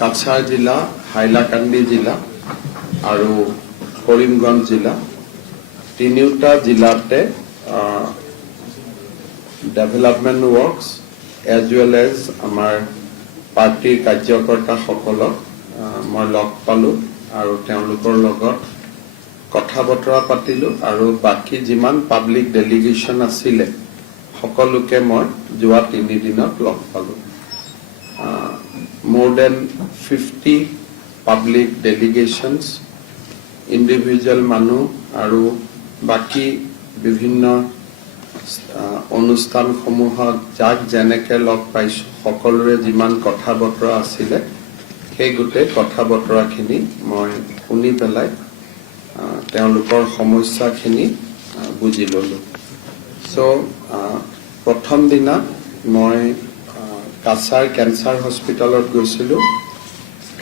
কাছাৰ জিলা, হাইলাকান্দি জিলা আৰু কৰিমগঞ্জ জিলা তিনিওটা জিলাতে ডেভেলপমেন্ট ওয়াৰ্কস এজ ওয়েল এজ আমাৰ পাৰ্টিৰ কাৰ্যকৰ্তাসকলক মই লগ পালো আৰু তেওঁলোকৰ লগত কথা বতৰা পাতিলো আৰু বাকি যিমান পাব্লিক ডেলিগেশ্যন আছিলে সকলোকে মই যোৱা 3 দিনত লগ পালো more than 50 public delegations individual মানুহ আৰু বাকি বিভিন্ন অনুষ্ঠান সমূহত যাক যেনেকে লগ পাইছো সকলোৰে যিমান কথা বতৰা আছিলে সেই গোটেই কথা বতৰাখিনি মই শুনি পেলাই তেওঁলোকৰ সমস্যাখিনি বুজি ললো সো প্ৰথম দিনা মই কাছাৰ ক্যান্সাৰ হস্পিটালত গৈছিলো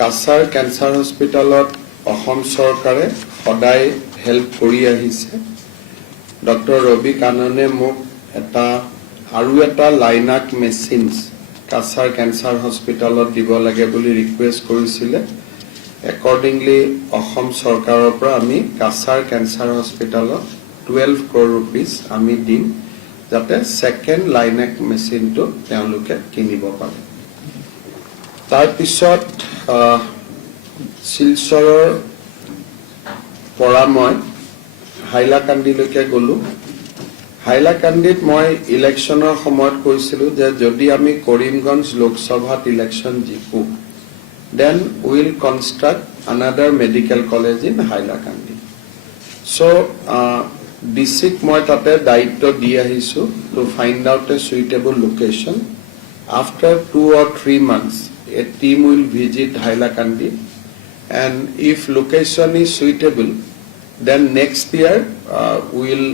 কাছাৰ ক্যান্সাৰ হস্পিটালত অসম চৰকাৰে সদায় হেল্প কৰি আহিছে ডক্টৰ ৰবি কাননে মোক এটা লাইনাক মেচিনছ কাছাৰ ক্যান্সাৰ হস্পিটালত দিব লাগে বুলি ৰিকুৱেষ্ট কৰিছিলে একৰ্ডিংলি অসম চৰকাৰৰ পৰা আমি কাছাৰ ক্যান্সাৰ হস্পিটালত 12 crore rupees আমি দিম যাতে সেকেন্ড লাইনাক মেচিনটো তেওঁলোকে কিনিব পাৰে তাৰ পিছত শিলচৰৰ পৰা মই হাইলাকান্দিলৈকে গলো হাইলাকান্দিত মই ইলেকশ্যনৰ সময়ত কৈছিলো যে যদি আমি কৰিমগঞ্জ লোকসভাত election Ziko then we will construct another medical college in Hailakandi. So, district moi tate daitto di ahisu to find out a suitable location. After 2 or 3 months, a team will visit Hailakandi, and if location is suitable, then next year we will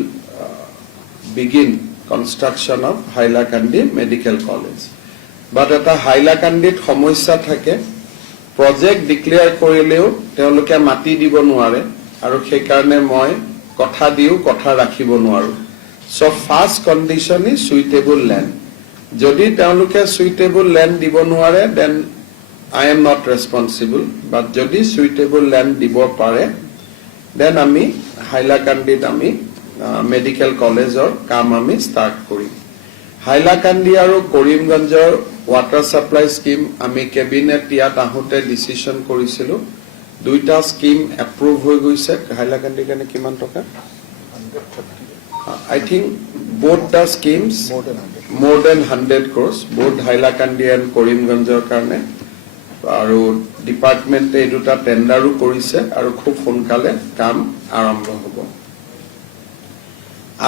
begin construction of Hailakandi Medical College. But at a Hailakandit সমস্যা থাকে project declare কৰিলেও তেওঁলোকে মাটি দিব নোৱাৰে আৰু সেই কাৰণে মই কথা দিও কথা ৰাখিব নোৱাৰো so first condition is suitable land যদি তেওঁলোকে suitable land দিব নোৱাৰে then I am not responsible but যদি suitable land দিব পাৰে then আমি হাইলাকান্দিত আমি মেডিকেল কলেজৰ কাম আমি স্টাৰ্ট কৰিম হাইলাকান্দি আৰু কৰিমগঞ্জৰ water supply scheme আমি cabinet ইয়াত আহোতে ডিসিশন কৰিছিলো দুইটা স্কিম এপ্ৰুভ হৈ গৈছে হাইলাকান্দি কাৰণে কিমান টকা I think both the schemes more than 100 crores both Hailakandi and কৰিমগঞ্জৰ কাৰণে আৰু ডিপাৰ্টমেন্টে এই দুটা টেন্ডাৰো কৰিছে আৰু খুব সোনকালে কাম আৰম্ভ হ'ব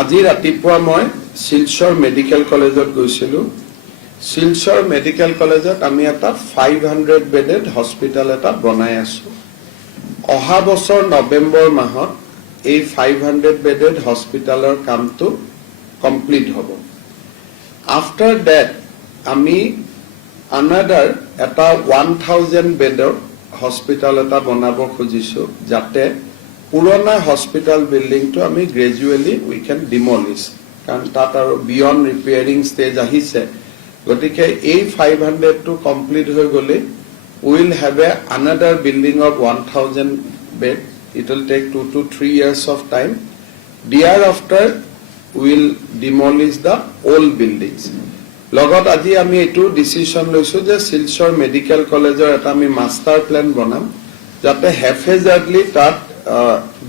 আজি ৰাতিপুৱা মই শিলচৰ মেডিকেল কলেজত গৈছিলো শিলচৰ মেডিকেল কলেজত আমি এটা 500 বেডেড হস্পিটাল এটা বনাই আছো অহা বছৰ নৱেম্বৰ মাহত এই 500 বেডেড হস্পিটালৰ কামটো কমপ্লিট হ'ব আফটাৰ দ্যাট আমি another এটা 1000 বেডৰ হস্পিটাল এটা বনাব খুজিছো যাতে পুৰণা হস্পিটাল বিল্ডিংটো আমি গ্ৰেজুৱেলি উই ক্যান ডিমলিশ কাৰণ তাত আৰু বিয়ন্ড ৰিপেয়াৰিং ষ্টেজ আহিছে গতিকে এই 500 টো কমপ্লিট হৈ গলে we will have another building of 1000 bed it will take 2 to 3 years of time thereafter we will demolish the old buildings লগত আজি আমি এটো ডিসিশন লৈছো যে শিলচৰ মেডিকেল কলেজৰ এটা আমি মাস্টাৰ প্ল্যান বনাম যাতে হেফেজাৰ্ডলি তাত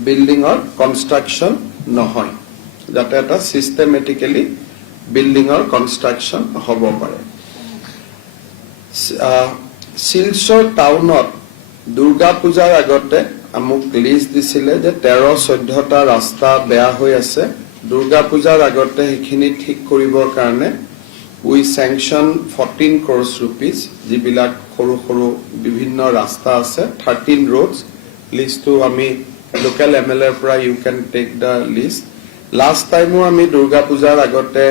বিল্ডিংৰ কনষ্ট্ৰাকচন নহয় যাতে এটা সিস্টেমেটিক্যালি বিল্ডিংৰ কনষ্ট্ৰাকচন হ'ব পাৰে শিলচৰ টাউনত দুৰ্গা পূজাৰ আগতে আমুক লিষ্ট দিছিলে যে 13-14টা ৰাস্তা বেয়া হৈ আছে দুৰ্গা পূজাৰ আগতে হেখিনি ঠিক কৰিবৰ কাৰণে we sanction 14 crores rupees jibilak khoru khoru bibhinno rasta ase 13 roads list to ami local MLA pra you can take the list last time ami durga pujar agote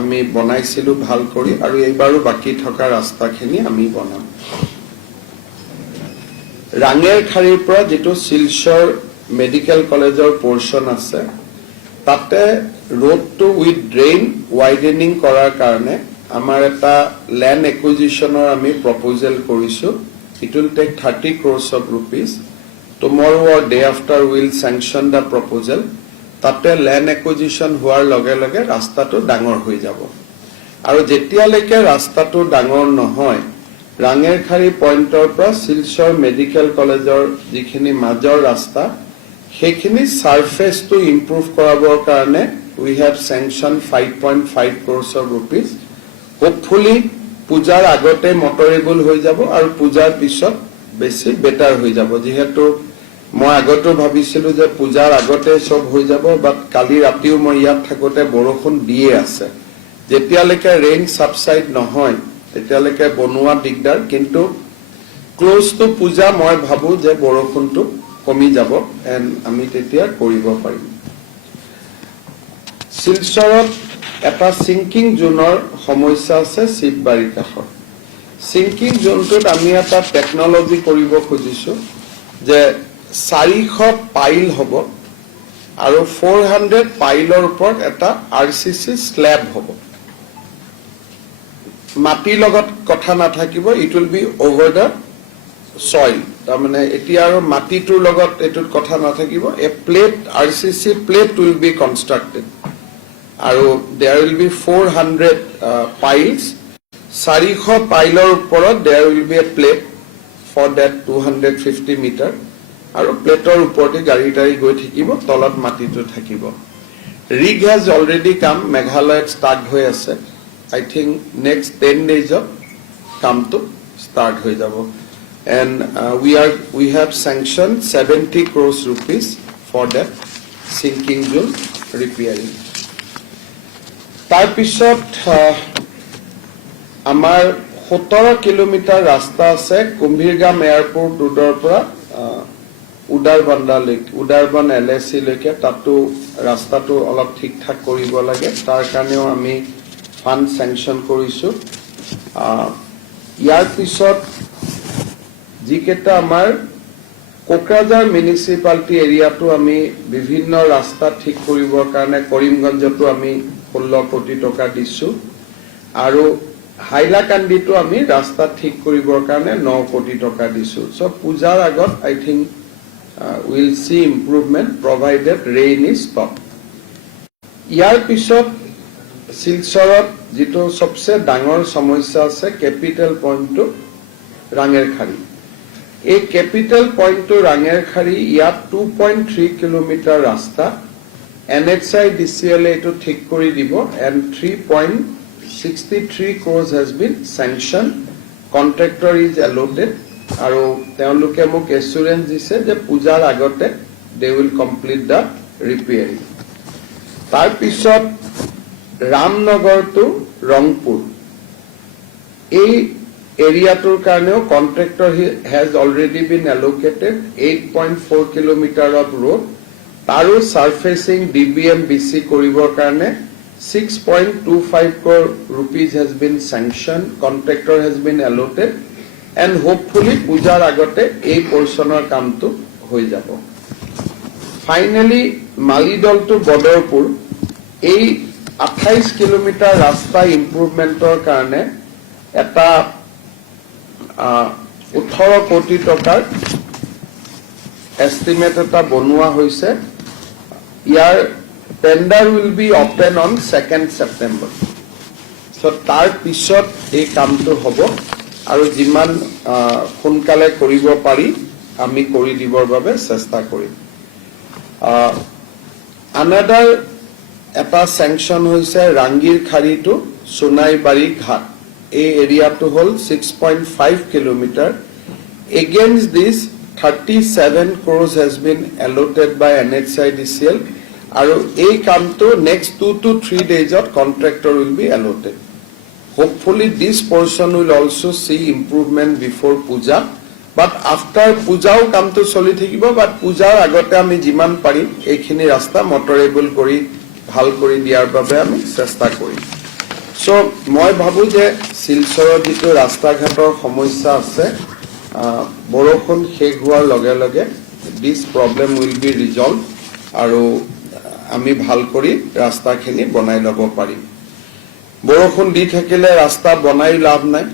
ami bonaisilu bhal kori aru eibaru baki thoka rasta khini ami bonam ranger kharir pra jetu silchor medical college or portion ase tate road to with drain widening korar karone amar eta land acquisition or ami proposal korisu It will take 30 crores of rupees. Tomorrow or day after we will sanction the proposal. Tate land acquisition hoar lage lage rasta to dangor hoi jabo. Aru jetialeke rasta to dangor nohoy Rangerkhari pointer pra Silchar Medical Collegeor jikhini major rasta hekhini surface to improve korabor karone we have sanctioned 5.5 crores of rupees. Hopefully pujar agote motorable hoi jabo aru pujar pisot besi better hoi jabo jehetu মই আগতো ভাবিছিলো যে পূজাৰ আগতে সব হৈ যাব বাট কালি ৰাতিও মই ইয়াত থাকোতে বৰষুণ দিয়ে আছে যেতিয়ালৈকে ৰেইন সাবসাইড নহয় তেতিয়ালৈকে বনোৱা দিগদাৰ কিন্তু ক্লোজ টু পূজা মই ভাবো যে বৰষুণটো কমি যাব এন্ড আমি তেতিয়া কৰিব পাৰিম শিলচৰত এটা সিঙ্কিং জোনৰ সমস্যা আছে শিৱবাৰী কাষত সিঙ্কিং জোনটোত আমি এটা টেকনলজি কৰিব খুজিছো যে 400 পাইল হব আৰু 400 পাইলৰ ওপৰত এটা আৰসিসি স্ল্যাব হব মাটি লগত কথা না থাকিব it will be over the soil তাৰ মানে এতিয়া আৰু মাটিটোৰ লগত এটোত কথা না থাকিব a plate RCC plate will be constructed আৰু দেয়াৰ উইল বি 400 পাইলস 400 পাইলৰ ওপৰত there will be a plate for that 250 metre আৰু প্লেটৰ ওপৰতে গাড়ী টাৰি গৈ থাকিব তলত মাটিটো থাকিব rig has already come মেঘালয়ত স্টাৰ্ট হৈ আছে I think next 10 days of come to start হৈ যাব and we have sanctioned 70 crores rupees for that sinking zone repairing তাৰ পিছত আমাৰ 17 কিলোমিটাৰ ৰাস্তা আছে কুম্ভীৰগাম এয়াৰপোৰ্ট ৰোডৰ পৰা উদাৰবন LSC লৈকে তাতো ৰাস্তাটো অলপ ঠিক ঠাক কৰিব লাগে তাৰ কাৰণেও আমি ফান্ড স্যাংশন কৰিছো ইয়াৰ পিছত যিকেটা আমাৰ কোকৰাঝাৰ মিউনিসিপালিটি এৰিয়াটো আমি বিভিন্ন ৰাস্তা ঠিক কৰিবৰ কাৰণে কৰিমগঞ্জতো আমি 16 কোটি টকা দিছো আৰু হাইলাকান্দিটো আমি ৰাস্তা ঠিক কৰিবৰ কাৰণে 9 কোটি টকা দিছো সো পূজাৰ আগত I think we'll see improvement provided rain is stopped. ইয়াৰ পিছত শিলচৰত যেটো সবচে ডাঙৰ সমস্যা আছে ক্যাপিটাল পয়েন্ট টু ৰাঙেৰখাৰী এই ক্যাপিটাল পয়েন্ট টু ৰাঙেৰখাৰী ইয়াত 2.3 কিলোমিটাৰ ৰাস্তা NHI DCL এটো ঠিক কৰি দিব and 3.63 crores has been sanctioned contractor is allotted আৰু তেওঁলোকে মোক এসুৰেন্স দিছে যে পূজাৰ আগতে they will complete the repairing তাৰ পিছত ৰামনগৰ টু ৰংপুৰ এই এৰিয়াটোৰ কাৰণেও contractor has already been allocated 8.4 kilometre of road তাৰো সাৰফেসিং DBM BC কৰিবৰ কাৰণে 6.25 crore rupees has been sanctioned contractor has been allotted and hopefully pujar agote ei portionor kam to hoi jabo finally malidol to bodorpur ei 28 kilometer rasta improvementor karone eta 18 koti tokar estimate eta bonua hoise yar tender will be open on 2nd September so tar pisot ei kam to hobo আৰু জিমান সোনকালে কৰিব পাৰি আমি কৰি দিবৰ বাবে চেষ্টা কৰিম another এটা স্যাংশন হৈছে ৰাংগীৰখাৰী টু সোনাইবাৰী ঘাট এই এৰিয়াটো হল 6.5 kilometre against this 37 crores has been allotted by NHI DCL আৰু এই কামটো next 2 to 3 days of contractor will be allotted hopefully this portion will also see improvement before puja but after pujao kam to choli thakibo but pujar agote ami jiman parim ekhini rasta motorable kori bhal kori diar babe ami chesta kori so moi bhabu je silchoror jitu rasta ghator samossya ase borokhon shek hoar loge loge this problem will be resolved aru ami bhal kori rasta khini banai lobo parim বৰষুণ দি থাকিলে ৰাস্তা বনাই লাভ নাই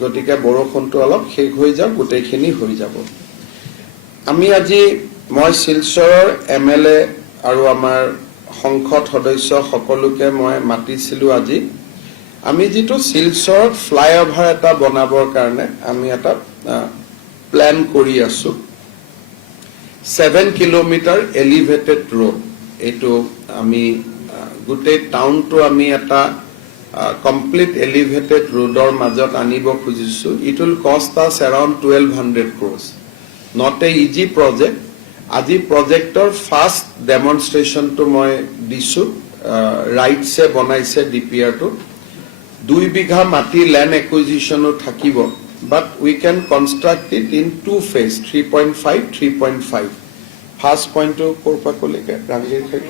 গতিকে বৰষুণটো অলপ শেষ হৈ যাওক, গোটেইখিনি হৈ যাব। আমি আজি মই শিলচৰৰ MLA আৰু আমাৰ সংসদ সদস্য সকলোকে মই মাতিছিলো আজি। আমি যেটো শিলচৰত ফ্লাইঅভাৰ এটা বনাবৰ কাৰণে আমি এটা প্ল্যান কৰি আছো। 7 কিলোমিটাৰ এলিভেটেড ৰোড, এইটো আমি গোটেই টাউনটো আমি এটা কমপ্লিট এলিভেটেড ৰোডৰ মাজত আনিব খুজিছো। ইট উইল কষ্ট আছ around 1200 crores, not a easy project. আজি প্ৰজেক্টৰ ফাৰ্ষ্ট ডেমনষ্ট্ৰেশ্যনটো মই দিছো, ৰাইটছে বনাইছে ডিপিআৰটো। 2 বিঘা মাটি ল্যান্ড একুইজিশনো থাকিব, but we can construct it in 2 phases, 3.5, 3.5. First point to Korpakolike, Rangir Khek.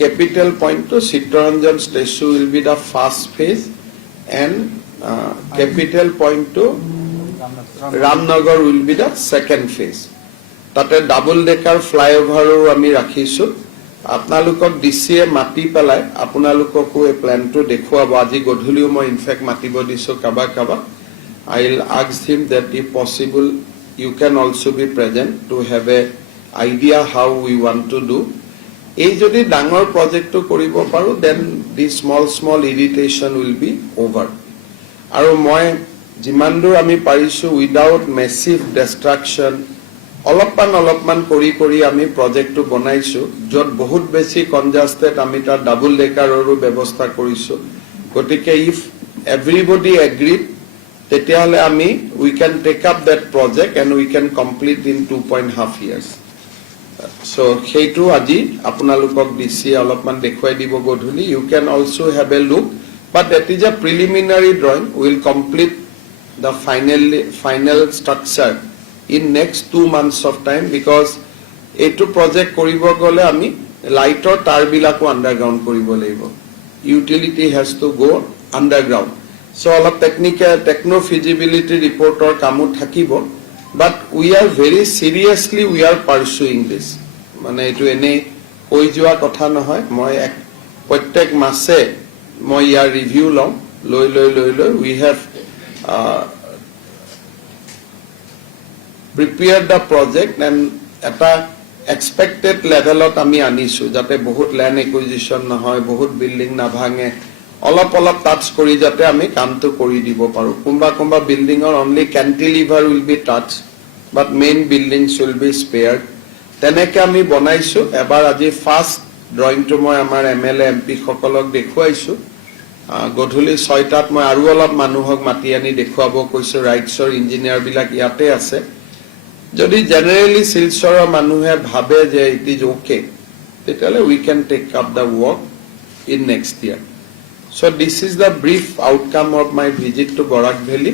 Capital point to Chittaranjan Station will be the first phase, and capital point to Ramnagar will be the second phase. Tate double decker flyover ami rakhisu. আপোনালোকক ডিসিয়ে মাটি পেলাই আপোনালোককো এই প্ল্যানটো দেখুৱাব। আজি গধূলিও মই in fact মাতিব দিছো Kaaba Kaaba. I will ask him that if possible you can also be present to have a idea how we want to do. এই যদি ডাঙৰ প্ৰজেক্টটো কৰিব পাৰো, then the small irritation will be over. আৰু মই যিমান দূৰ আমি পাৰিছো without massive destruction, অলপমান কৰি আমি প্ৰজেক্টটো বনাইছো, যত বহুত বেছি কনজাস্টেড আমি তাৰ ডাবল ডেকাৰৰো ব্যৱস্থা কৰিছো। গতিকে ইফ এভৰিবডি এগ্ৰিড, তেতিয়াহলে আমি we can take up that project and we can complete in 2.5 years. So সেইটো আজি আপোনালোকক ডিসি অলপমান দেখুৱাই দিব গধূলি। You can also have a look, but that is a preliminary drawing. Will complete the final structure in next 2 months of time, because etu project koribo gole ami lighter tar bilako underground koribo laibo. Utility has to go underground. So all of techno feasibility report or kamu thakibo, but we are very seriously we are pursuing this. Mane etu ene koi jua kotha nohoy, moi prottek mase moi yar review loi we have prepare the project and eta expected level ot ami anisu, jate bahut land acquisition na hoy, bahut building na bhange, olop touch kori jate ami kam to kori dibo paru. Kumba building or only cantilever will be touched, but main buildings will be spared. Teneke ami bonaisu. Ebar aji first drawing to moi amar MLA MP sokolok dekhuaisu. Godhuli 6টাত মই aru olop manuhok mati ani dekhuabo koisu, rightsor engineer bilak iate ase. যদি generally শিলচৰৰ মানুহে ভাবে যে it is okay, তেতিয়াহলে we can take up the work in next year. So this is the brief outcome of my visit to Barak valley.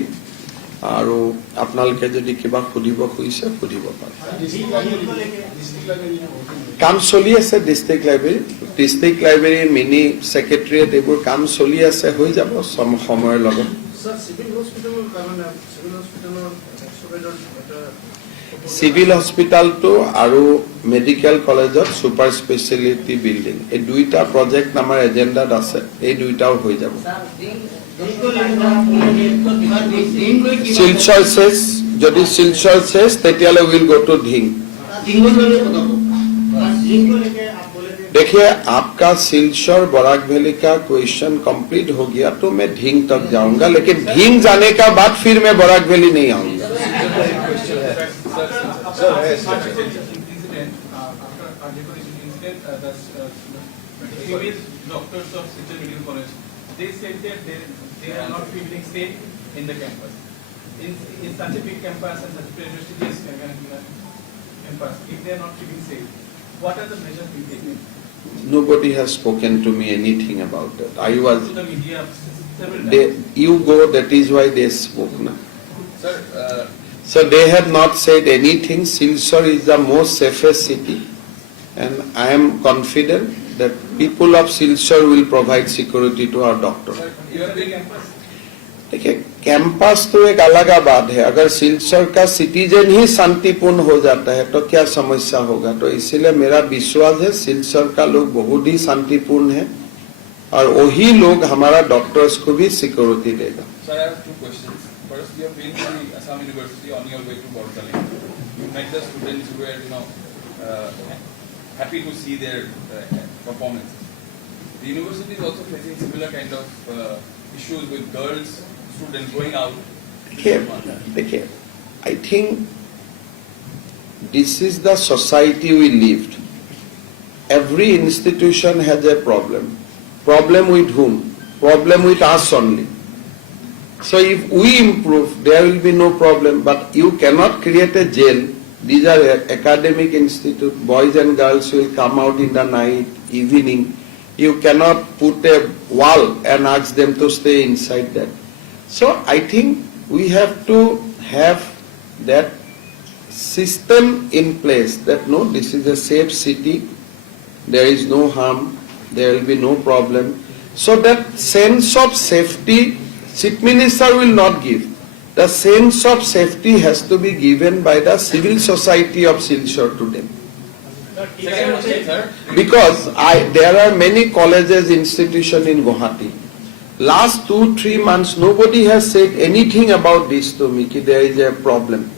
আৰু আপোনালোকে যদি কিবা সুধিব খুজিছে সুধিব পাৰে। কাম চলি আছে ডিস্ট্ৰিক্ট লাইব্ৰেৰি মিনি সেক্ৰেটাৰিয়েট এইবোৰ কাম চলি আছে, হৈ যাব সময়ৰ লগত। সিভিল হস্পিটালটো আৰু মেডিকেল কলেজত সুপাৰ স্পেশালিটি বিল্ডিং, এই দুইটা প্ৰজেক্ট আমাৰ এজেন্ডাত আছে, এই দুইটাও হৈ যাব। শিলচৰ শেষ, যদি শিলচৰ শেষ তেতিয়াহলে উইল গো টু ধিং। देखिए आपका सिलचर बराक वैली का क्वेश्चन कंप्लीट हो गया तो मैं ढींग तक जाऊंगा, लेकिन ढींग जाने का बाद फिर मैं बराक वैली नहीं आऊंगा। Doctors of Silchar Medical College, they said that they are not feeling safe in the campus. In such a big campus and such a prestigious campus, if they are not feeling safe, what are the measures being taken? Nobody has spoken to me anything about that. I was to the media several times. You go, that is why they spoke. Na? Sir, so they have not said anything. Silchar is the most safest city, and I am confident that people of Silchar will provide security to our doctor. sir, you are the campus. देखिए campus तो एक अलग बात है, अगर सिलचर का citizen ही शांतिपूर्ण हो जाता है तो क्या समस्या होगा। तो इसीलिए मेरा विश्वास है सिलचर का लोग बहुत ही शांतिपूर्ण है, और वही लोग हमारा डॉक्टर्स को भी सिक्योरिटी देगा. Sir, I have two questions. First, you have been to the Assam University on your way to Bortali. You met the students who were, happy to see their performances. The university is also facing similar kind of issues with girls, students going out. देखिए, I think this is the society we lived. Every institution has a problem. Problem with whom? Problem with us only. So if we improve, there will be no problem. But you cannot create a jail. These are academic institute. Boys and girls will come out in the night, evening. You cannot put a wall and ask them to stay inside that. So I think we have to have that system in place that no, this is a safe city. There is no harm. There will be no problem. So that sense of safety, Chief Minister will not give. The sense of safety has to be given by the civil society of Silchar to them. Second question, sir. Because there are many colleges, institutions in Guwahati. Last 2-3 months, nobody has said anything about this to me, that there is a problem.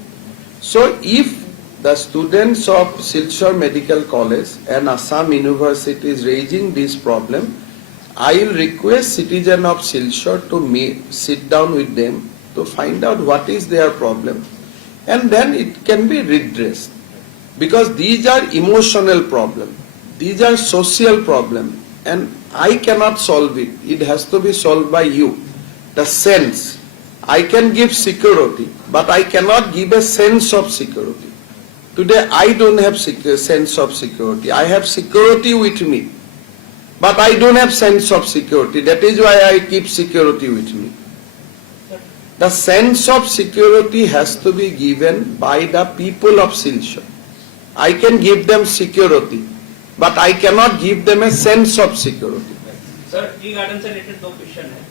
So if the students of Silchar Medical College and Assam University is raising this problem, I will request citizens of Silchar to sit down with them to find out what is their problem, and then it can be redressed. Because these are emotional problems, these are social problems, and I cannot solve it. It has to be solved by you. The sense, I can give security, but I cannot give a sense of security. Today I don't have sense of security. I have security with me, but I don't have sense of security. That is why I keep security with me. The sense of security has to be given by the people of Silchar. I can give them security, but I cannot give them a sense of security. Sir tea garden say related दो question है.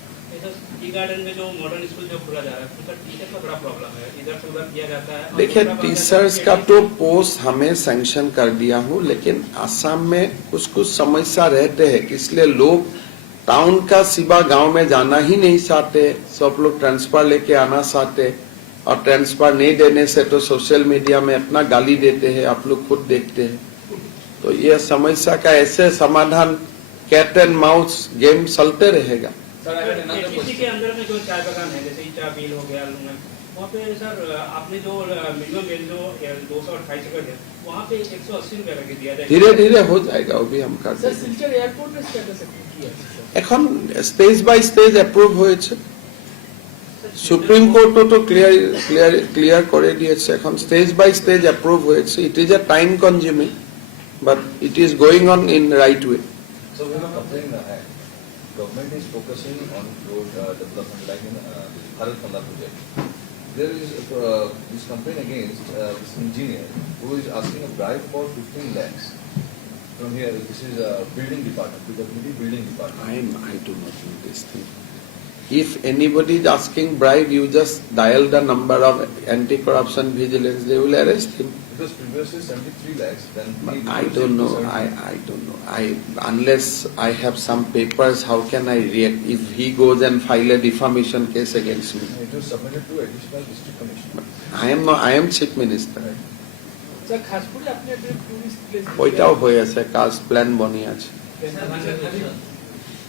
Tea garden में जो modern school जो खुला जा रहा है, उसका टीचर का बड़ा प्रॉब्लम है. इधर से उधर किया जाता है. देखिए, टीचर्स का तो पोस्ट हमें सैंक्शन कर दिया हूँ, लेकिन असम में कुछ कुछ समस्या रहते हैं, इसलिए लोग टाउन का सिवा गांव में जाना ही नहीं चाहते. सब लोग ट्रांसफर लेके आना चाहते, और ट्रांसफर नहीं देने से तो सोशल मीडिया में इतना गाली देते हैं, आप लोग खुद देखते हैं. तो ये समस्या का ऐसे समाधान कैट एंड माउस गेम चलते रहेगा. Sir, I had another KTC K question. अंदर में जो चाय बागान है, जैसे ईचा बिल हो गया, वहाँ पे सर आपने जो मिनिमम बिल जो 228 रुपए है, वहाँ पे 180 रुपए करके दिया जाए. धीरे धीरे हो जाएगा, वो भी हम कर স্যার देंगे. শিলচর এয়ারপোর্টের স্ট্যাটাস কি আছে স্যার? এখন স্টেজ বাই স্টেজ অ্যাপ্রুভ হয়েছে. সুপ্রিম কোর্টও তো ক্লিয়ার করে দিয়েছে. এখন স্টেজ বাই স্টেজ অ্যাপ্রুভ হয়েছে. It is a time consuming, but it is going on in right way. So we have a complaint government is focusing on road development like in Bharat Mala project. There is this complaint against this engineer who is asking a bribe for 15 lakhs from here. This is a building department, PWD building department. I do not know this thing. If anybody is asking bribe, you just dial the number of anti-corruption vigilance, they will arrest him. It was previously 73 lakhs. Then But he I don't know. 70. I don't know. Unless I have some papers, how can I react if he goes and file a defamation case against me? It was submitted to additional district commissioner. I am chief minister. Sir খাসপুরে আপনি একটা tourist place ওইটাও হয়ে আছে, কাজ plan বনি আছে.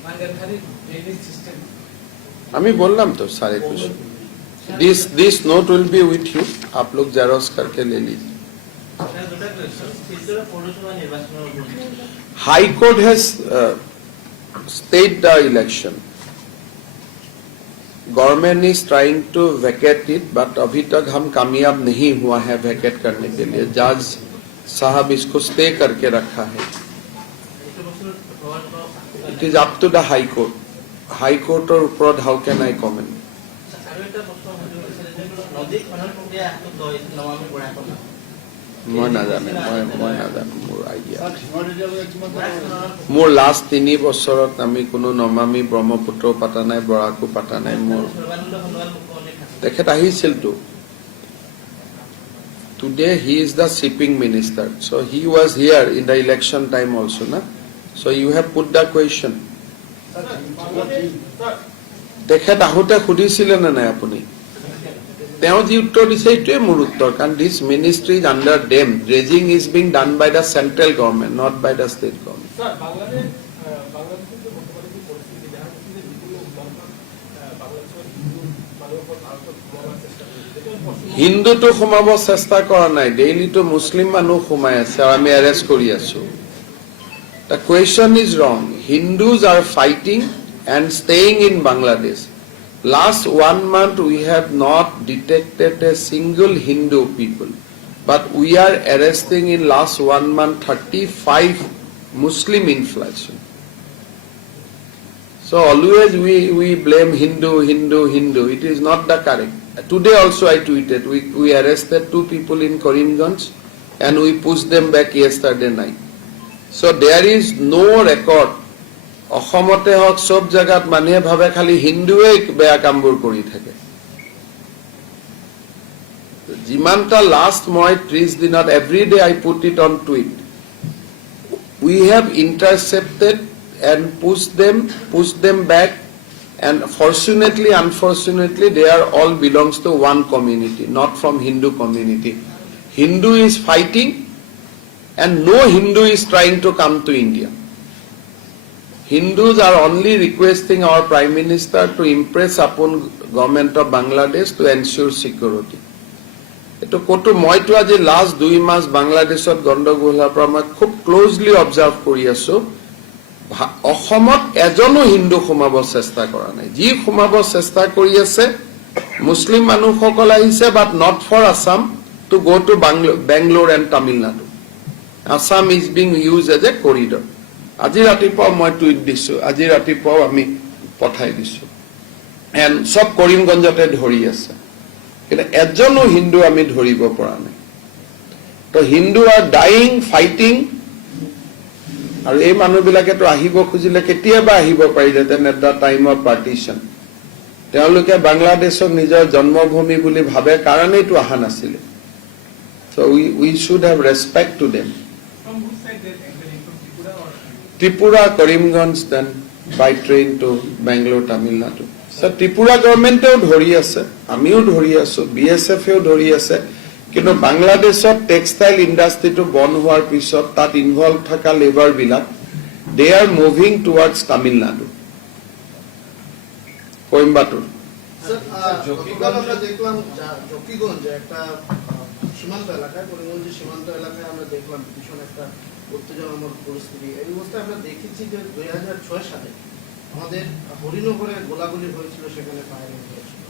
মাঙ্গারখালী drainage system আমি বললাম তো 2.5. This note will be with you. आप लोग जेरोक्स करके ले लीजिए. High Court has stayed the election. Government is trying to vacate it, but अभी तक हम कामयाब नहीं हुआ है वैकेट करने के लिए. जज साहब इसको स्टे करके रखा है. It is up to the High Court. High Court or upward, how can I comment? মই নাজানো, মোৰ আইডিয়া. মোৰ লাষ্ট 3 বছৰত আমি কোনো নমামি ব্ৰহ্মপুত্ৰ পাতা নাই, বৰাকো পাতা নাই. মোৰ তেখেত আহিছিলতো. Today he is the shipping minister, so he was here in the election time also, na? So you have put the question. তেখেত আহোঁতে সুধিছিলে নে নাই আপুনি তেওঁ যি উত্তৰ দিছে এইটোৱে মোৰ উত্তৰ কাৰণ this ministry is under dam dredging is being done by the central government not by the state government sir বাংলাদেশের যে বর্তমানে যে পরিস্থিতি দেখা যাচ্ছে যে বিপুল লঙ্ঘন বাংলাদেশের হিন্দু মানুষের উপর ভারত ক্ষমাবার চেষ্টা করছে হিন্দুটো সোমাব চেষ্টা কৰা নাই ডেইলিটো মুছলিম মানুহ সোমাই আছে আৰু আমি এৰেষ্ট কৰি আছো The question is wrong. Hindus are fighting and staying in Bangladesh. Last 1 month we have not detected a single Hindu people. But we are arresting in last 1 month 35 Muslim inflation. So always we blame Hindu. It is not the correct. Today also I tweeted, we arrested 2 people in Karimganj and we pushed them back yesterday night. So there is no record. অসমতে হওক সব জায়গাত মানুহে ভাবে খালি হিন্দুৱে বেয়া কামবোৰ কৰি থাকে যিমানটা লাষ্ট মই 30 দিনত every day I put it on tweet we have intercepted and pushed them back and fortunately unfortunately they are all belongs to one community not from Hindu community Hindu is fighting and no Hindu is trying to come to India. Hindus are only requesting our Prime Minister to impress upon government of Bangladesh to ensure security. Eto koto moito aji last 2 mas Bangladeshot gandagol har pora moi khub closely observe kori aso অসমত এজনো হিন্দু সোমাব চেষ্টা কৰা নাই যি সোমাব চেষ্টা কৰি আছে মুছলিম মানুহসকল আহিছে but not for Assam to go to Bangalore and Tamil Nadu Assam is being used as a corridor. আজি ৰাতিপুৱা মই টুইট দিছো আজি ৰাতিপুৱা আমি পঠাই দিছো এণ্ড সব কৰিমগঞ্জতে ধৰি আছে কিন্তু এজনো হিন্দু আমি ধৰিব পৰা নাই তো হিন্দু আৰ ডাইং ফাইটিং আৰু এই মানুহবিলাকেতো আহিব খুজিলে কেতিয়াবা আহিব পাৰিলেহেঁতেন at the time of partition তেওঁলোকে বাংলাদেশক নিজৰ জন্মভূমি বুলি ভাবে কাৰণেইতো অহা নাছিলে so we should have respect to them. From whose side they are entering? From Tripura or? Tripura, Karimganj, then by train to Bangalore, Tamil Nadu. So Tripura government dhori ase, amiu dhori aso, BSF dhori ase, কিন্তু বাংলাদেশত textile ইন্ডাষ্ট্ৰিটো বন্ধ হোৱাৰ পিছত তাত involve থকা labour বিলাক they are moving towards Tamil Nadu, Coimbatore. গতকাল আমরা দেখলাম জকিগঞ্জে একটা সীমান্ত এলাকায় করিমগঞ্জের সীমান্ত এলাকায় আমরা দেখলাম ভীষণ একটা উত্তেজনামূলক পরিস্থিতি এই অবস্থায় আমরা দেখেছি যে 2006 সালে আমাদের হরিনগরে গোলাগুলি হয়েছিল সেখানে ফায়ারিং হয়েছিল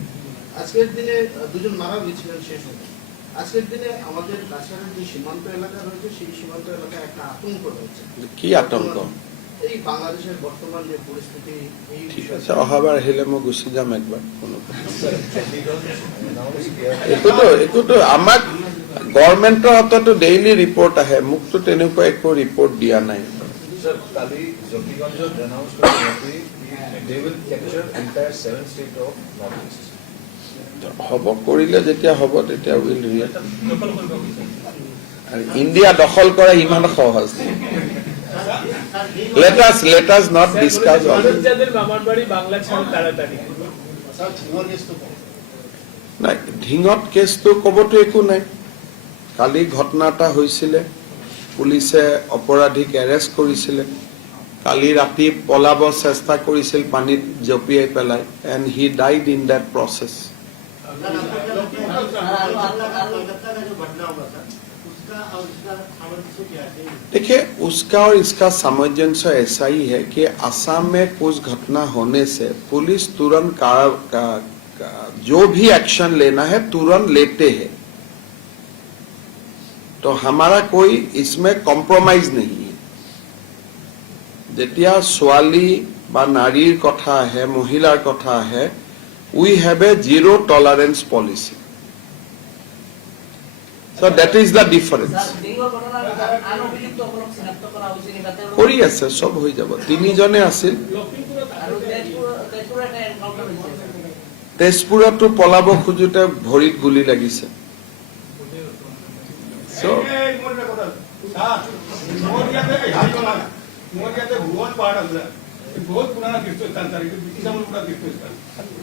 আজকের দিনে 2 জন মারা গিয়েছিলেন শেষ হতে আজকের দিনে আমাদের কাছাকাছি যে সীমান্ত এলাকা রয়েছে সেই সীমান্ত এলাকায় একটা আতঙ্ক রয়েছে কি আতঙ্ক এই বাংলাদেশের বর্তমান যে পরিস্থিতি এই বিষয়ে অহাবাৰ আহিলে মই গুচি যাম একবাৰ কোনো একোটো আমাক গভৰ্ণমেণ্টৰ হাততো ডেইলি ৰিপৰ্ট আহে মোকতো তেনেকুৱা একো ৰিপৰ্ট দিয়া নাই Sir, Kali Jyotiganja announced that they will capture entire 7 states of Northeast. হ'ব কৰিলে যেতিয়া হ'ব তেতিয়া উইল ৰিয়েক্ট আৰু ইণ্ডিয়া দখল কৰা ইমান সহজ let us not discuss all this. যাদের মামার বাড়ি বাংলা ছাড়া তাড়াতাড়ি নাই ঢিঙত কেছটো ক'বতো একো নাই কালি ঘটনা এটা হৈছিলে পুলিচে অপৰাধীক এৰেষ্ট কৰিছিলে কালি ৰাতি পলাব চেষ্টা কৰিছিল পানীত জপিয়াই পেলাই and he died in that process देखिए उसका और इसका सामंजस्य ऐसा ही है कि असम में कुछ घटना होने से पुलिस तुरंत जो भी एक्शन लेना है तुरंत लेते हैं तो हमारा कोई इसमें कॉम्प्रोमाइज नहीं है जेतिया स्वाली बा नारीर कथा है महिलार कथा है we have a zero tolerance policy so that is the difference কৰি আছে সব হৈ যাব তিনিজনে আছিল তেজপুৰতো পলাব খুজুতে ভৰিত গুলি লাগিছে so বহুত পুৰানা তীৰ্থস্থান স্যাৰ, এটা ব্ৰিটিশ আমল পুৰা তীৰ্থস্থান।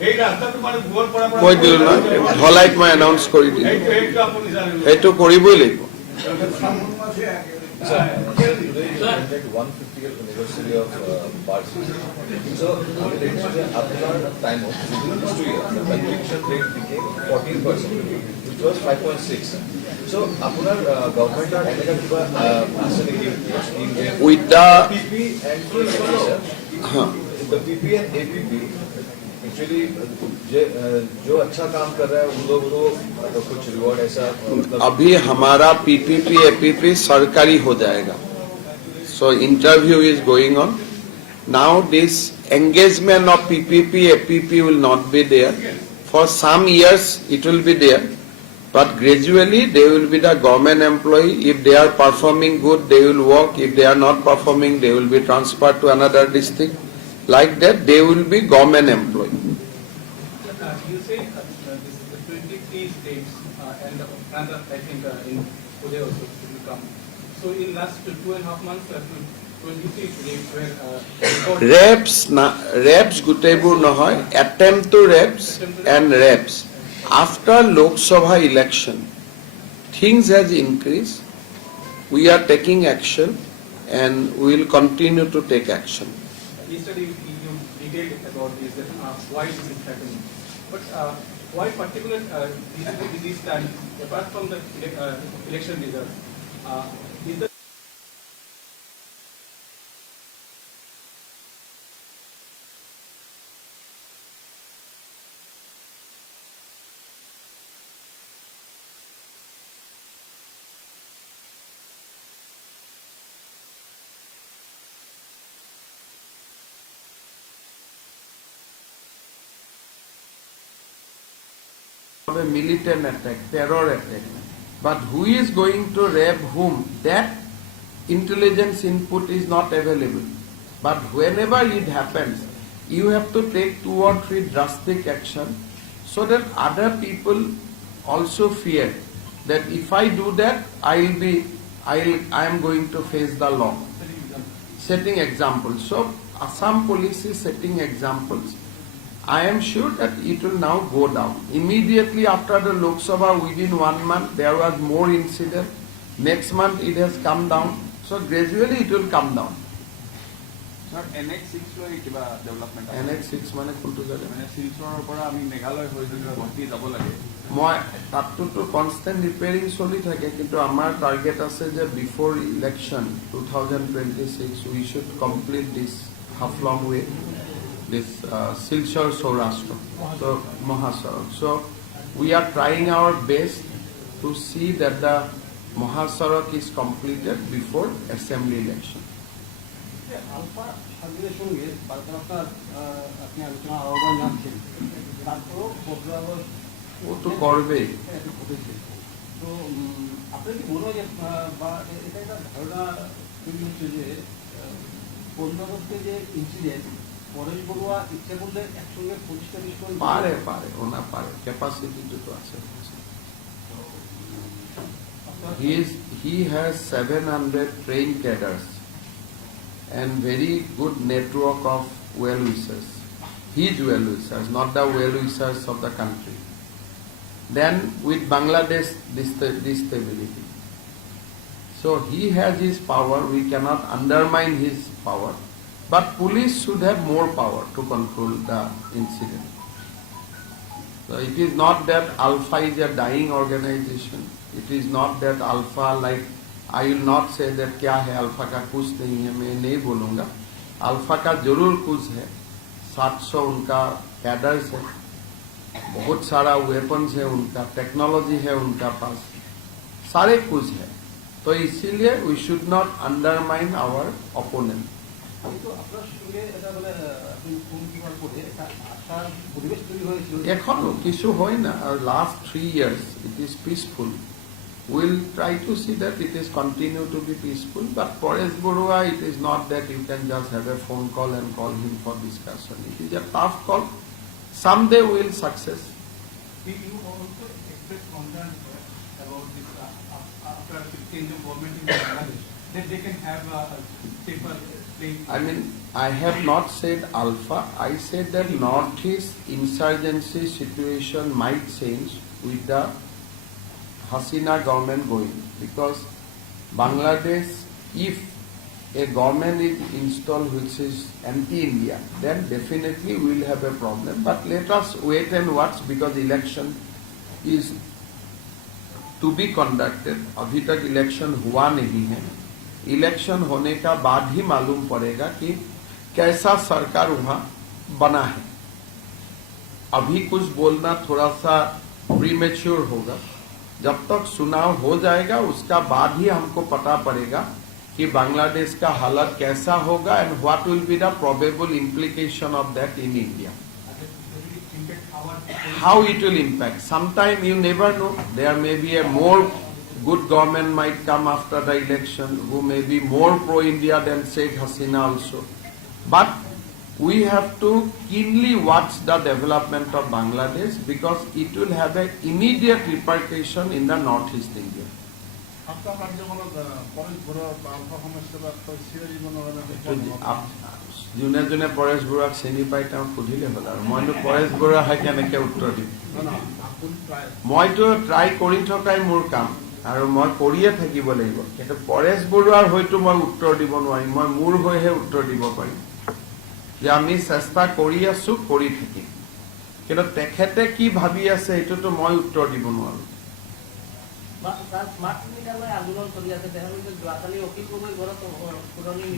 এই ৰাস্তাটো মানে বহুত পৰা কৈ দিলো নহয় ধলাইত মই এনাউন্স কৰি দিলো এইটো আপুনি জানে। সেইটো কৰিবই লাগিব So, today is celebrated 150th anniversary of Parsi. So, after time of within these 2 years, the conviction rate became 14%, which was 5.6. So, after government are having a scheme where with the PP and APP, sir. The PP and APP actually जो अच्छा काम कर रहा है उन लोगों को कुछ रिवॉर्ड ऐसा अभी हमारा पीपीपी एपीपी सरकारी हो जाएगा सो interview is going on now this engagement of PPP APP will not be there for some years it will be there but gradually they will be the government employee. If they are performing good, they will work. If they are not performing, they will be transferred to another district. Like that, they will be government employee. You say this is the 23 states and another, I think, in Pune also will come. So in last 2.5 months, 23 states were Reps gutebur nohoy, attempt to reps and reps. After Lok Sabha election, things has increased. We are taking action and we will continue to take action. Yesterday you detailed about this, that why this is happening. But why particular this time, apart from the election results, is the A militant attack, terror attack. But who is going to rape whom? That intelligence input is not available. But whenever it happens, you have to take 2 or 3 drastic action so that other people also fear that if I do that, I am going to face the law. Setting examples. So Assam police is setting examples. I am sure that it will now go down. Immediately after the Lok Sabha, within 1 month, there was more incident. Next month, it has come down. So gradually, it will come down. Sir, NH6 লৈ কিবা development আছে NH6 মানে কোনটো জানে মানে শিলচৰৰ পৰা আমি মেঘালয় হৈ গুৱাহাটী যাব লাগে মই তাতটো কনষ্টেন্ট ৰিপেয়াৰিং চলি থাকে কিন্তু আমাৰ টাৰ্গেট আছে যে বিফোৰ election 2026 we should complete this Haflong way this Silchar Saurashtra so Mahasarak so we are trying our best to see that the Mahasarak is completed before assembly election ULFA সার্ভিসের সঙ্গে বারবার আপনার আপনি আলোচনা আহ্বান জানছেন তারপরেও প্রোগ্রাম ও তো করবেই ঘটেছে তো আপনার কি মনে হয় যে বা এটা একটা ধারণা তৈরি হচ্ছে যে 15 আগস্টে যে ইনসিডেন্ট পরেশ বড়ুয়া ইচ্ছা করলে একসঙ্গে 25টা বিষয় পারে ওনা পারে ক্যাপাসিটি তো আছে he has 700 trained cadres and very good network of well-wishers. His well-wishers, not the well-wishers of the country. Then with Bangladesh stability. So he has his power, we cannot undermine his power, but police should have more power to control the incident. So it is not that Alpha is a dying organization. It is not that Alpha like I will not say that क्या है alpha का कुछ नहीं है मैं नहीं बोलूँगा alpha का जरूर कुछ है 700 उनका कैडर्स है बहुत सारा वेपन्स है उनका टेक्नोलॉजी है उनका पास सारे कुछ है तो इसीलिए we should not undermine our opponent কিন্তু আপনার সঙ্গে এটা মানে আপনি ফোন কিভাবে করে একটা আশার পরিবেশ তৈরি হয়েছিল এখনো কিছু হয় না আর last 3 years it is peaceful we'll try to see that it is continue to be peaceful but Paresh Barua it is not that you can just have a phone call and call him for discussion it is a tough call someday we will success you also express concern about this after change of government in Bangladesh that they can have safer playing. I mean, I have not said alpha. I said that Northeast insurgency situation might change with the Hasina government going, because Bangladesh, if a government is installed which is anti-India, then definitely we will have a problem. But let us wait and watch, because election is to be conducted. अभी तक election हुआ नहीं है. Election होने का बाद ही मालूम पड़ेगा कि कैसा सरकार वहां बना है. अभी कुछ बोलना थोड़ा सा प्रीमेच्योर होगा. जब तक चुनाव हो जाएगा उसका बाद ही हमको पता पड़ेगा कि बांग्लादेश का हालत कैसा होगा and what will be the probable implication of that in India. How it will impact? Sometime you never know. There may be a more good government might come after the election who may be more pro-India than Sheikh Hasina also. But we have to keenly watch the development of Bangladesh, because it will have an immediate repercussion in the Northeast India. আপনার কার্যকলাপ পরেশ বড় আলফা সমস্যা বা সিরাজি যোনে যোনে পৰেশ বৰুৱাক চিনি পাই তেওঁ সুধিলে হ'ল, আৰু মইতো পৰেশ বৰুৱাহে কেনেকে উত্তৰ দিম. মইতো ট্ৰাই কৰি থকাই মোৰ কাম, আৰু মই কৰিয়ে থাকিব লাগিব. কিন্তু পৰেশ বৰুৱাৰ হয়তো মই উত্তৰ দিব নোৱাৰিম. মই মোৰ হৈহে উত্তৰ দিব পাৰিম যে আমি চেষ্টা কৰি আছো, কৰি থাকিম. কিন্তু তেখেতে কি ভাবি আছে এইটোতো মই উত্তৰ দিব নোৱাৰো.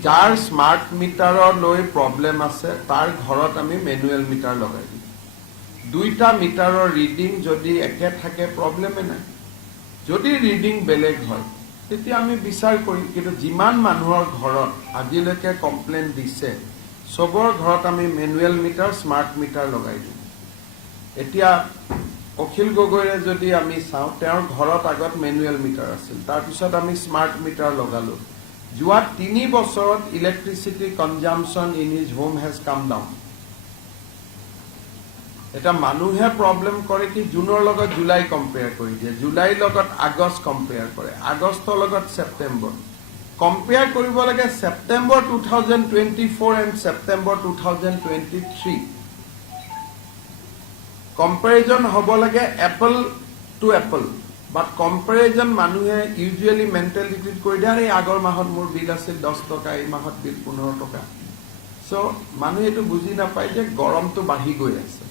যাৰ স্মাৰ্ট মিটাৰৰ লৈ প্ৰব্লেম আছে তাৰ ঘৰত আমি মেনুৱেল মিটাৰ লগাই দিম. দুইটা মিটাৰৰ ৰিডিং যদি একে থাকে প্ৰব্লেমে নাই. যদি ৰিডিং বেলেগ হয় তেতিয়া আমি বিচাৰ কৰিম. কিন্তু যিমান মানুহৰ ঘৰত আজিলৈকে কমপ্লেইন দিছে চবৰ ঘৰত আমি মেনুৱেল মিটাৰ, স্মাৰ্ট মিটাৰ লগাই দিম. এতিয়া অখিল গগৈৰে যদি আমি চাওঁ, তেওঁৰ ঘৰত আগত মেনুৱেল মিটাৰ আছিল, তাৰপিছত আমি স্মাৰ্ট মিটাৰ লগালো. যোৱা 3 বছৰত electricity consumption in his home has come down. এটা মানুহে প্ৰব্লেম কৰে কি জুনৰ লগত জুলাই কম্পেয়াৰ কৰি দিয়ে, জুলাইৰ লগত আগষ্ট কম্পেয়াৰ কৰে, আগষ্টৰ লগত ছেপ্টেম্বৰ কম্পেয়াৰ কৰিব লাগে. ছেপ্টেম্বৰ 2024 এণ্ড ছেপ্টেম্বৰ 2023 কম্পেৰিজন হ'ব লাগে এপল টু এপল. বাট কম্পেৰিজন মানুহে ইউজুৱেলি মেণ্টেলিটিত কৰি দিয়ে, এই আগৰ মাহত মোৰ বিল আছিল 10 টকা, এই মাহত বিল 15 টকা. চ' মানুহে এইটো বুজি নাপায় যে গৰমটো বাঢ়ি গৈ আছে.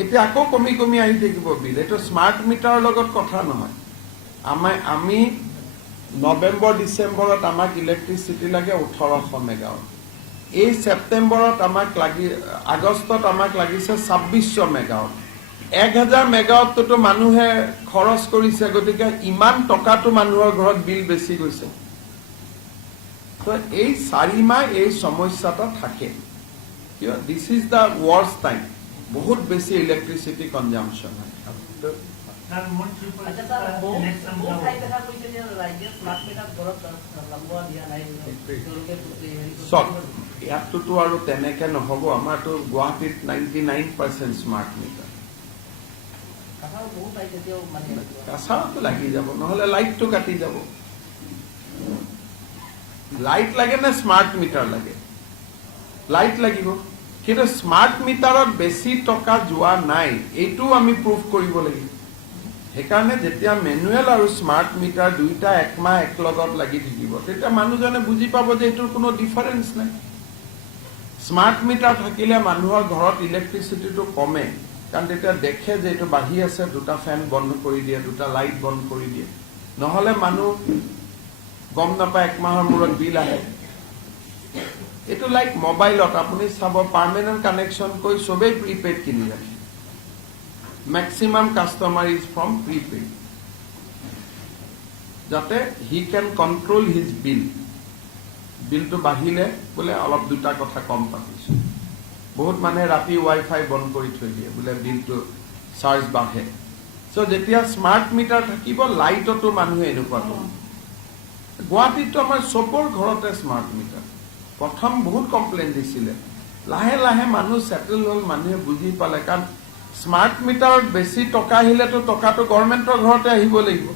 এতিয়া আকৌ কমি কমি আহি থাকিব বিল. এইটো স্মাৰ্ট মিটাৰৰ লগত কথা নহয়. আমি নৱেম্বৰ ডিচেম্বৰত আমাক ইলেক্ট্ৰিচিটি লাগে 1800 মেগাৱাট. এই ছেপ্টেম্বৰত আমাক আগষ্টত আমাক লাগিছে 2600 মেগাৱাট. 1000 মেগাৱাটতো মানুহে খৰচ কৰিছে. গতিকে ইমান টকাটো মানুহৰ ঘৰত বিল বেছি গৈছে. এই 4 মাহ এই সমস্যাটা থাকে. কিয়? This is the worst time. বহুত বেছি ইলেক্ট্ৰিচিটি কনজাম্পশ্যন হয়. ইয়াততো আৰু তেনেকে নহব. আমাৰতো গুৱাহাটীত 99% স্মাৰ্ট মিটাৰ. কাছাৰতো লাগি যাব, নহলে লাইটটো কাটি যাব. লাইট লাগে নে স্মাৰ্ট মিটাৰ লাগে? লাইট লাগিব. কিন্তু স্মাৰ্ট মিটাৰত বেছি টকা যোৱা নাই, এইটো আমি প্ৰুভ কৰিব লাগিব. সেইকাৰণে যেতিয়া মেনুৱেল আৰু স্মাৰ্ট মিটাৰ দুইটা একমাহ একলগত লাগি থাকিব, তেতিয়া মানুহজনে বুজি পাব যে এইটোৰ কোনো ডিফাৰেন্স নাই. স্মাৰ্ট মিটাৰ থাকিলে মানুহৰ ঘৰত ইলেক্ট্ৰিচিটিটো কমে, কাৰণ তেতিয়া দেখে যে এইটো বাঢ়ি আছে, দুটা ফেন বন্ধ কৰি দিয়ে, দুটা লাইট বন্ধ কৰি দিয়ে. নহলে মানুহ গম নাপায়, একমাহৰ মূৰত বিল আহে. এইটো লাইক মোবাইলত আপুনি চাব, পাৰ্মানেণ্ট কানেকশ্যন কৰি চবেই প্ৰিপেইড কিনি ৰাখে. Maximum customer is from prepaid, যাতে হি কেন কণ্ট্ৰল হিজ বিল. বিলটো বাঢ়িলে বোলে অলপ দুটা কথা কম পাতিছো. বহুত মানুহে ৰাতি ৱাইফাই বন্ধ কৰি থৈ দিয়ে, বোলে বিলটো চাৰ্জ বাঢ়ে. চ' যেতিয়া স্মাৰ্ট মিটাৰ থাকিব, লাইটতো মানুহে এনেকুৱা কৰিব. গুৱাহাটীততো আমাৰ চবৰ ঘৰতে স্মাৰ্ট মিটাৰ. প্ৰথম বহুত কমপ্লেইন দিছিলে, লাহে লাহে মানুহ ছেটেল হ'ল, মানুহে বুজি পালে. কাৰণ স্মাৰ্ট মিটাৰত বেছি টকা আহিলেতো টকাটো গভৰ্ণমেণ্টৰ ঘৰতে আহিব লাগিব,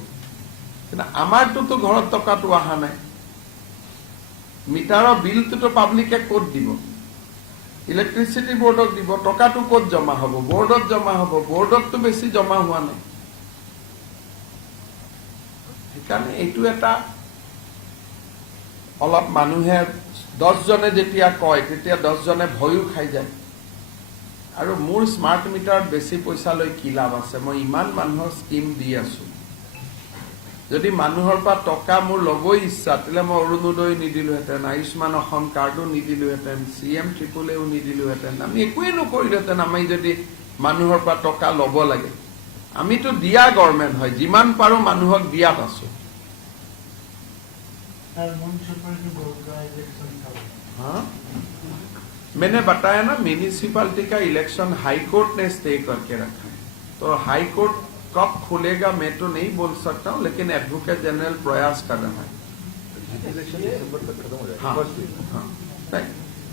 কিন্তু আমাৰটোতো ঘৰত টকাটো অহা নাই. মিটাৰৰ বিলটোতো পাব্লিকে ক'ত দিব? ইলেক্ট্ৰিচিটি বোৰ্ডক দিব। টকাটো ক'ত জমা হ'ব? বোৰ্ডত জমা হ'ব। বোৰ্ডততো বেছি জমা হোৱা নাই। সেইকাৰণে এইটো এটা অলপ মানুহে 10 জনে যেতিয়া কয় তেতিয়া 10 জনে ভয়ো খাই যায়। আৰু মোৰ স্মাৰ্ট মিটাৰত বেছি পইচা লৈ কি লাভ আছে? মই ইমান মানুহৰ স্কিম দি আছো। যদি মানুহৰ পৰা টকা মোৰ ল'বই ইচ্ছা, তেতিয়াহ'লে মই অৰুণোদয় নিদিলোহেঁতেন, আয়ুষ্মান অসম কাৰ্ডো নিদিলোহেঁতেন, CM ট্ৰিপলেও নিদিলোহেঁতেন, আমি একোৱেই নকৰিলোহেঁতেন। আমি যদি মানুহৰ পৰা টকা ল'ব লাগে, আমিতো দিয়া গভৰ্ণমেণ্ট হয়, যিমান পাৰো মানুহক দিয়াত আছো। हाँ, मैंने बताया ना, म्यूनिसिपैलिटी का इलेक्शन हाई कोर्ट ने स्टे करके रखा है। तो हाई कोर्ट कब खुलेगा मैं तो नहीं बोल सकता हूँ, लेकिन एडवोकेट जनरल प्रयास कर रहा है। इलेक्शन दिसंबर तक खत्म हो जाएगा। हाँ, फर्स्ट वीक। हाँ,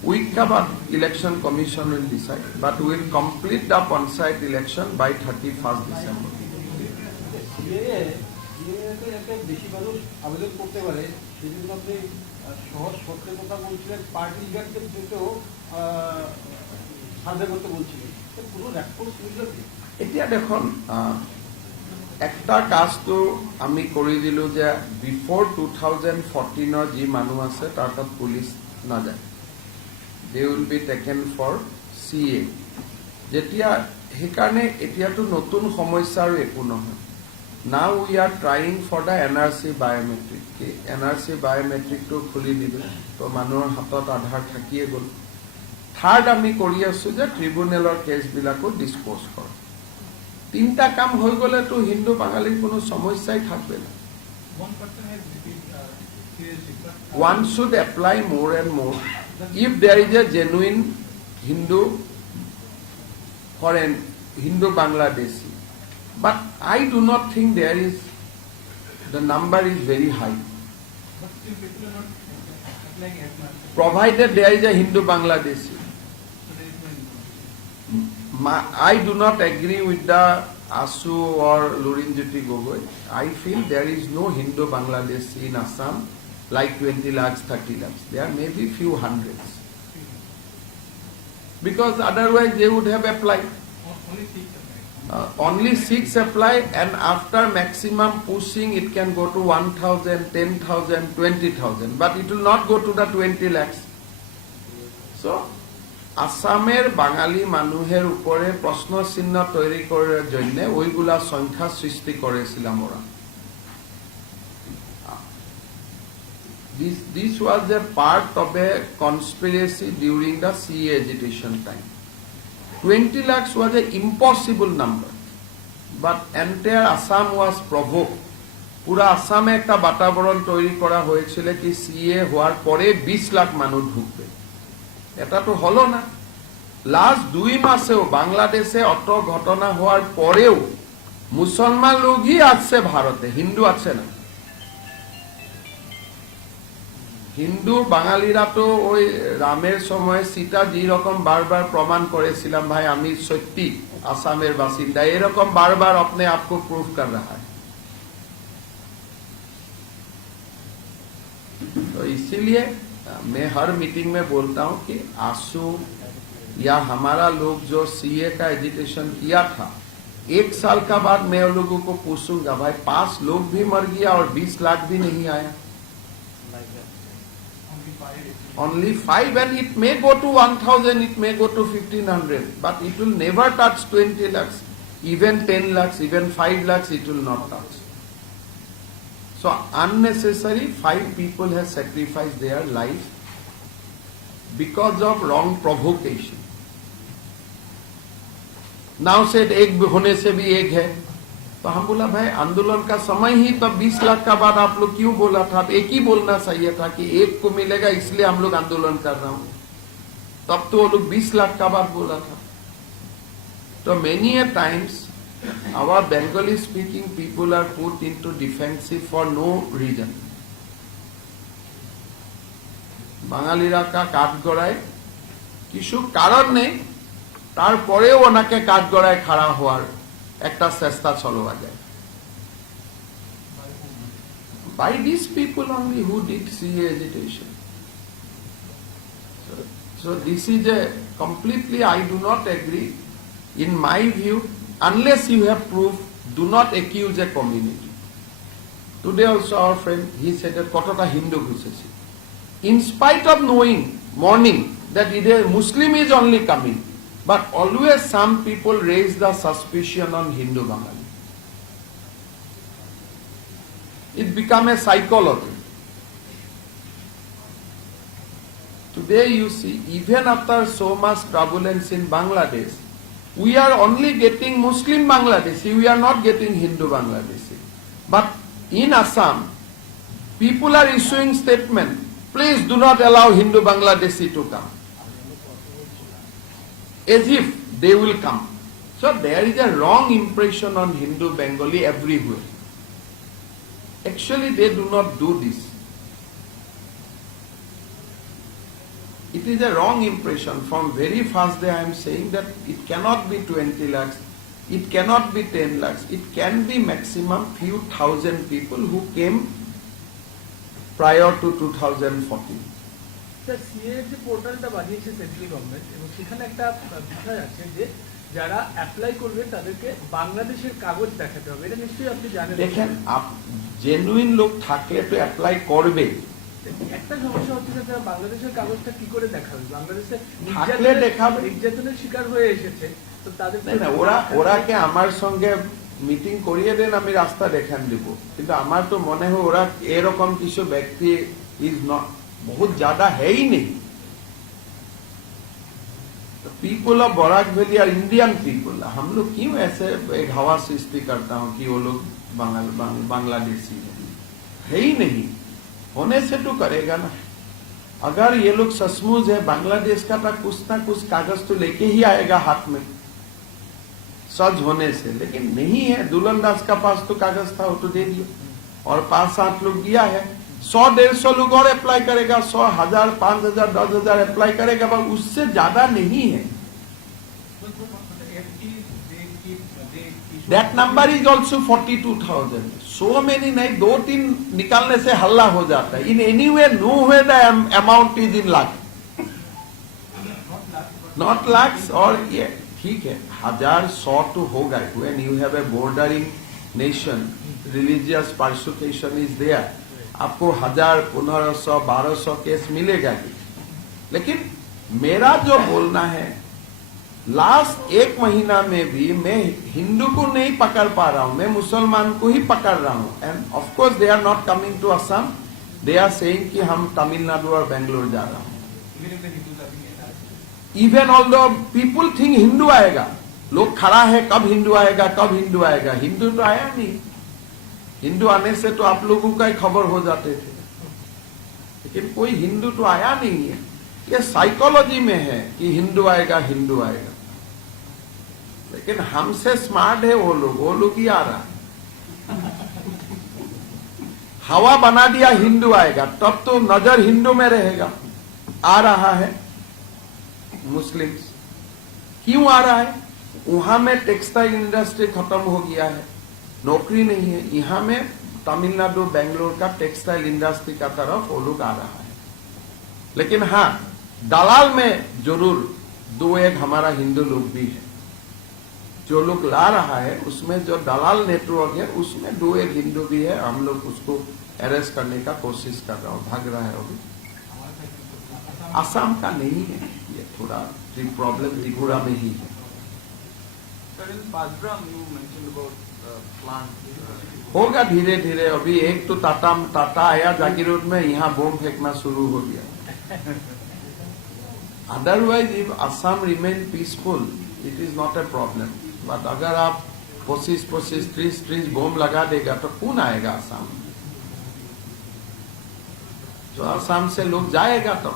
वीक का बाद election commission will decide, but will complete the panchayat election by 31 December. বেশি মানুষ আবেদন করতে পারে, সেজন্য আপনি সহজ শর্তের কথা বলছিলেন, পার্টি লিডারদের যেতেও সার্ভে করতে বলছিলেন, কোনো রেসপন্স মিলল কি? এতিয়া দেখুন, একটা কাজটো আমি কৰি দিলো যে বিফোৰ 2014 যি মানুহ আছে তাৰ তাত পুলিচ নাযায়, they will be taken for CA। যেতিয়া সেইকাৰণে এতিয়াতো নতুন সমস্যা আৰু একো নহয়। Now we are trying for the NRC biometric. NRC biometric to খুলি দিলে তো মানুহৰ হাতত আধাৰ থাকিয়ে গ'ল। থাৰ্ড আমি কৰি আছো যে ট্ৰিব্যুনেলৰ কেছবিলাকো ডিসপোজ কৰ। তিনটা কাম হৈ গ'লেতো হিন্দু বাঙালীৰ কোনো সমস্যাই থাকবে না। One person has repeated One should apply more and more. If there is a genuine Hindu for an Hindu Bangladeshi, but I do not think there is, the number is very high. but still people are not applying as much. Provided there is a Hindu Bangladeshi. So there is no income. I do not agree with the Asu or Lurinjyoti Gogoi. I feel there is no Hindu Bangladeshi in Assam like 20 lakhs, 30 lakhs. There may be few hundreds. Because otherwise they would have applied. Only 6 apply. Only 6 apply, and after maximum pushing it can go to 1,000, 10,000, 20,000, but it will not go to the 20 lakhs. So, আসামের বাঙালি মানুষের উপরে প্রশ্ন চিহ্ন তৈরি করার জন্য ওইগুলা সংখ্যা সৃষ্টি করেছিল আমরা। This was a part of a conspiracy during the CA agitation time. 20 lakhs was an impossible number, but entire Assam was provoked. পুরা আসামে একটা বাতাবরণ তৈরি করা হয়েছিল কি CA হওয়ার পরে 20 লাখ মানুষ ঢুকবে। এটা তো হলো না। লাস্ট 2 মাসেও বাংলাদেশে অত ঘটনা হওয়ার পরেও মুসলমান লোকই আসছে ভারতে, হিন্দু আছে না। হিন্দু বাঙালিরা তো ওই রামের সময় সীতা যে রকম বারবার প্রমাণ করেছিলাম ভাই আমি সত্যি আসামের বাসিন্দা, এরকম বারবার अपने आप को प्रूव कर रहा है। तो इसीलिए मैं हर मीटिंग में बोलता हूं कि आंसू या हमारा लोग जो CA का एजिटेशन किया था, 1 साल का बाद मैं उन लोगों को पूछूंगा भाई 5 लोग भी मर गया और 20 लाख भी नहीं आया। Only 5, and it may go to 1,000, it may go to 1,500, but it will never touch 20 lakhs, even 10 lakhs, even 5 lakhs, it will not touch. So unnecessary, 5 people have sacrificed their life because of wrong provocation. Now said एक होने से भी एक है, तो हम बोला भाई आंदोलन का समय ही तब 20 लाख का बाद आप लोग क्यों बोला था? एक ही बोलना चाहिए था कि एक को मिलेगा इसलिए हम लोग आंदोलन कर रहा हूं। तब तो वो लोग 20 लाख का बाद बोला था। तो many a times our Bengali speaking people are put into defensive for no reason. বাঙালিরা কাঠগড়ায় কিছু কারণ নেই, তারপরেও ওনাকে কাঠগড়ায় খাড়া হওয়ার একটা চেষ্টা চলোয়া যায়। By these people only who did CA agitation. So this is a completely, I do not agree. In my view, unless you have proof, do not accuse a community. Today also our friend, he said that kotota Hindu ghusechi. In spite of knowing, morning, that a Muslim is only coming, but always some people raise the suspicion on Hindu Bengali. It become a psychology. Today you see, even after so much turbulence in Bangladesh, we are only getting Muslim Bangladeshi, we are not getting Hindu Bangladeshi. But in Assam, people are issuing statement, please do not allow Hindu Bangladeshi to come. As if they will come. So there is a wrong impression on Hindu Bengali everywhere. Actually they do not do this. It is a wrong impression. From very first day I am saying that it cannot be 20 lakhs, it cannot be 10 lakhs, it can be maximum few thousand people who came prior to 2014. Sir সিএর যে পোর্টালটা বানিয়েছে central government এবং সেখানে একটা বিষয় আছে যে যারা apply করবে তাদেরকে বাংলাদেশের কাগজ দেখাতে হবে, এটা নিশ্চয়ই আপনি জানেন। দেখেন জেনুইন লোক থাকলে তো অ্যাপ্লাই করবে। একটা সমস্যা হচ্ছে যে তারা বাংলাদেশের কাগজটা কি করে দেখাবে, বাংলাদেশে থাকলে দেখাবে। নির্যাতনের শিকার হয়ে এসেছে তো তাদের না ওরাকে আমার সঙ্গে মিটিং করিয়ে দেন, আমি রাস্তা দেখান দিব, কিন্তু আমার তো মনে হয় ওরা এরকম কিছু ব্যক্তি ইজ নট बहुत ज्यादा है ही नहीं। People of Barak valley are Indian people. हम लोग क्यों ऐसे एक हवा सृष्टि करता हूं कि वो लोग बांग्लादेशी है ही नहीं, होने से तो करेगा ना। अगर ये लोग सचमुच है बांग्लादेश का तो कुछ ना कुछ कागज तो लेके ही आएगा हाथ में सच होने से, लेकिन नहीं है। दुल्हन दास का पास तो कागज था, वो तो दे दिया और 5-7 लोग दिया है। 100-150 लोग और अप्लाई करेगा, 100,000, 5,000, 10,000 अप्लाई करेगा, पर उससे ज्यादा नहीं है। That number is also 42,000. So many नहीं, 2-3 निकालने से हल्ला हो जाता है। In anywhere, nowhere the amount is in lakh, not lakhs। और ये ठीक है, 1,000-100 तो होगा। When you have a bordering nation, religious persecution is there, आपको 1,000, 1,500, 1,200 केस मिलेगा ही। लेकिन मेरा जो बोलना है, लास्ट 1 महीना में भी मैं हिंदू को नहीं पकड़ पा रहा हूं, मैं मुसलमान को ही पकड़ रहा हूं। And of course they are not coming to Assam, they are saying कि हम तमिलनाडु और बेंगलोर जा रहा हूं। Even all the people think Hindu आएगा, लोग खड़ा है कब हिंदू आएगा, कब हिंदू आएगा। हिंदू तो आया नहीं, हिंदू आने से तो आप लोगों का ही खबर हो जाते थे, लेकिन कोई हिंदू तो आया नहीं है। ये साइकोलॉजी में है कि हिंदू आएगा, हिंदू आएगा। लेकिन हमसे स्मार्ट है वो लोग ही आ रहा है। हवा बना दिया हिंदू आएगा, तब तो नजर हिंदू में रहेगा। आ रहा है मुस्लिम्स, क्यों आ रहा है? वहां में टेक्सटाइल इंडस्ट्री खत्म हो गया है, नौकरी नहीं है। यहाँ में तमिलनाडु, बेंगलोर का टेक्सटाइल इंडस्ट्री का तरफ वो लोग आ रहा है। लेकिन हाँ, दलाल में जरूर 2-1 हमारा हिंदू लोग भी है। जो लोग ला रहा है उसमें जो दलाल नेटवर्क है उसमें 2-1 हिंदू भी है। हम लोग उसको अरेस्ट करने का कोशिश कर रहा हूँ, भाग रहा है अभी। आसाम का नहीं है ये, थोड़ा प्रॉब्लम त्रिपुरा में ही है। होगा धीरे धीरे। अभी एक तो टाटा आया जागीर रोड में, यहाँ बम फेंकना शुरू हो गया। Otherwise if Assam remain peaceful it is not a problem. But अगर आप 25-25, 30 बम लगा देगा तो कौन आएगा असम? तो असम से लोग जाएगा तो,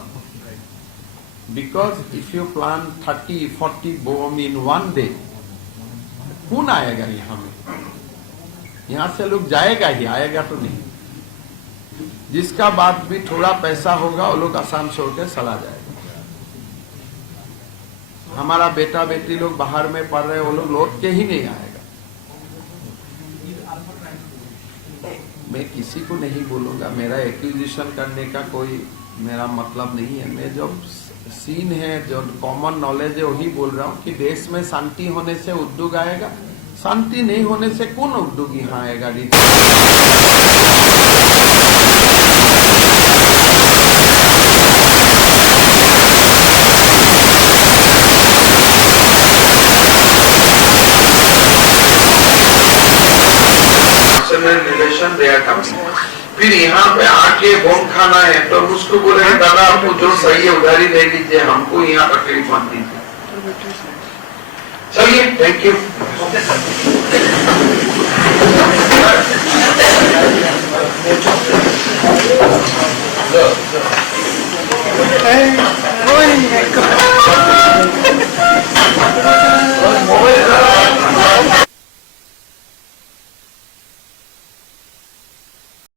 because if you plan 30-40 bomb in 1 day, कौन आएगा यहाँ में? यहाँ से लोग जाएगा ही, आएगा तो नहीं। जिसका बाद भी थोड़ा पैसा होगा वो लोग आसाम छोड़ के चला जाएगा। हमारा बेटा बेटी लोग बाहर में पढ़ रहे, वो लोग लौट के ही नहीं आएगा। मैं किसी को नहीं बोलूंगा, मेरा एक्विजिशन करने का कोई मेरा मतलब नहीं है। मैं जब सीन है, जो कॉमन नॉलेज है वही बोल रहा हूँ कि देश में शांति होने से उद्योग आएगा, शांति नहीं होने से कौन उद्योग यहाँ आएगा। रिलेशन दे आर कमिंग, फिर यहाँ पे आके बोम खाना है तो उसको बोले दादा आपको जो सही है उधारी दे दीजिए, हमको यहाँ तकलीफ मत दीजिए। चलिए, थैंक यू।